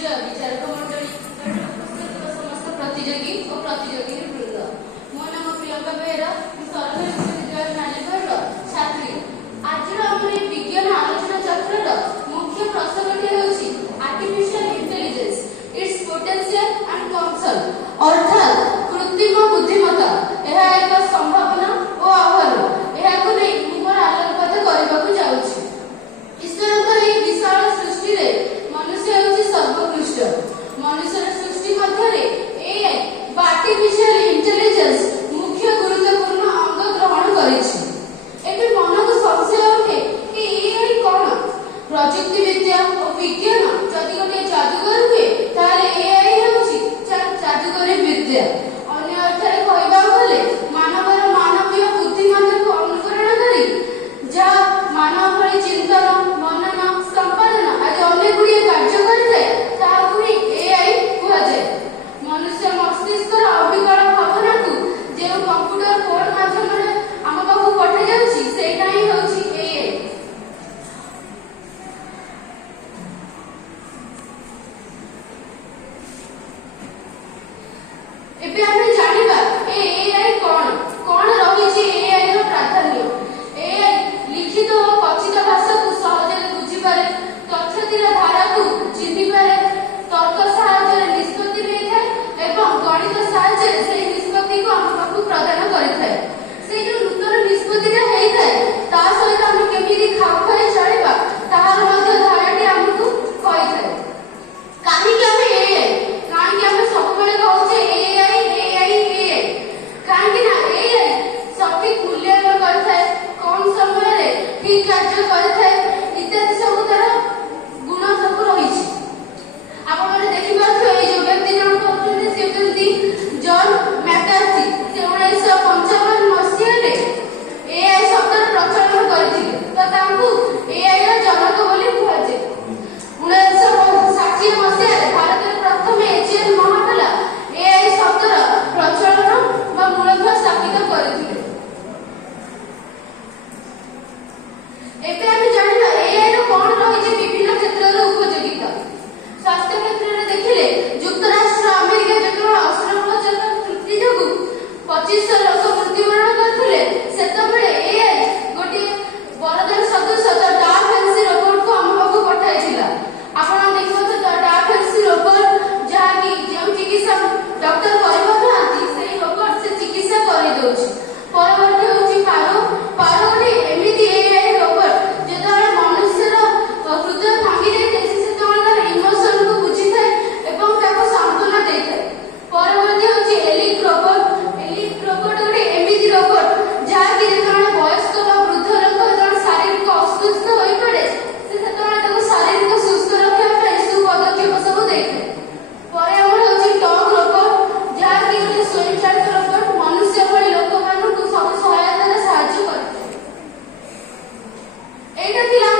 पूज्य विचारक मंडली समस्त प्रतियोगी और प्रतियोगी वृंद मो नाम प्रियंका बेहरा सरकारी विश्वविद्यालय नालीगढ़ छात्री। आज विज्ञान आलोचना चक्र मुख्य प्रसंगटी होछि artificial intelligence its potential and function अर्थात कृत्रिम बुद्धिमत्ता यह एक संभावना और आह्वान यहाको नै मोर आलोकपात करबाकू जाउछि। ईश्वरकर एही विशाल सृष्टि रे मनुष्य होछि सर्वोत्कृष्ट। मनुष्यर सृष्टि मध्यरे एआई बा आर्टिफिशियल इंटेलिजेंस मुख्य गुरुत्वपूर्ण अंग ग्रहण करिछि। एबे मनକୁ संशय उठे कि एआई कोन? प्रযুক্তি विद्या और विज्ञान जदि गोटे जादूगर हुए ताले एआई होछि जादूगरी विद्या। अन्य अर्थरे कहबा गले मानवर मानवीय बुद्धिमत्ताको अनुकरण करी जा मानव भली चिंतन मनन संपादन आदि अनेक गुड़िए कार्य करते ताकू ही एआई कुहा जाए। मनुष्य मस्तिष्कर अविकल भावना को जे कंप्यूटर कोड माध्यम रे हम पाखु पठा जाउछि सेटा ही होछि एआई। एबे हम जानिबा एआई कोन रहिछि एआई रो प्राधान्य। एआई लिखित और कथित भाषा को सहज बुझी पारे, तथ्यतिर धारा को चिन्हि पारे, तर्क साहाय्य निष्पत्ति लेथाय एवं गणित साहाय्य से निष्पत्ति को हम पाखु प्रदान करिथाय। से जो नूतन निष्पत्ति रे हेइथाय ता सहित हम केमिति खाप खाइ चलिबा ताहार मध्य धाराटी हमकु कहिथाय। काहे कि हम एआई काहे कि हम सब बेले कहउछे एआई एआई एआई काहे कि ना एआई सठिक मूल्यांकन करथाय, कौन समय रे ठीक कार्य करथाय इत्यादि सब तार गुण सब रहिछि। आपण माने देखि पाथो ए जो व्यक्ति जन कहउछे से व्यक्ति जॉन मैकार्थी से 1955 मसिया रे एआई शब्दर प्रचलन करथिले त तांकू एआई ର जनक बोली कुहाजे। 1960 मसिया रे भारत रे प्रथम एचएल महाकला एआई शब्दर प्रचलन वा मूलतः स्थापित करथिले। एबे हम जानिबा एआई रो कोन रहिछि विभिन्न क्षेत्र रे उपयोगिता। स्वास्थ्य क्षेत्र रे देखिले युक्तराष्ट्र अमेरिका जेतबेले अस्त्रप्रोचक त्रुटि जोगु 2500 लोक मृत्युवरण करथिले सेतबेले एआई गोटे वरदान सदृश डा फैंसी रोबोट को हम पाखु पठाइथिला। आपण देखिबो त डा फैंसी रोबोट जहा कि जे चिकित्सा डॉक्टर करबो नांती सेही रोबोट से चिकित्सा करि दोछि। परवर्ती होछि पारो ने एमिति एआई रोबोट जेतबेले मनुष्यर हृदय भांगी जाय सेतबेले तार इमोशन को बुझी थाए एवं ताको सांत्वना देइ थाए। परवर्ती होछि एलिक रोबोट गोटे एमिति रोबोट जहा कि जेतबेले वयस्क वा वृद्ध लोक जेतबेले शारीरिक असुस्थ होई पड़े से सेतबेले ताको शारीरिक सुस्थ रखिया ପାଇଁ सु पदक्षेप सब देइ थाए। परे हमर होछि डॉग रोबोट जहा कि गोटे स्वयंचालित रोबोट मनुष्य भली लोक मानकु सब सहायता रे साहाय्य करते। एटा थिला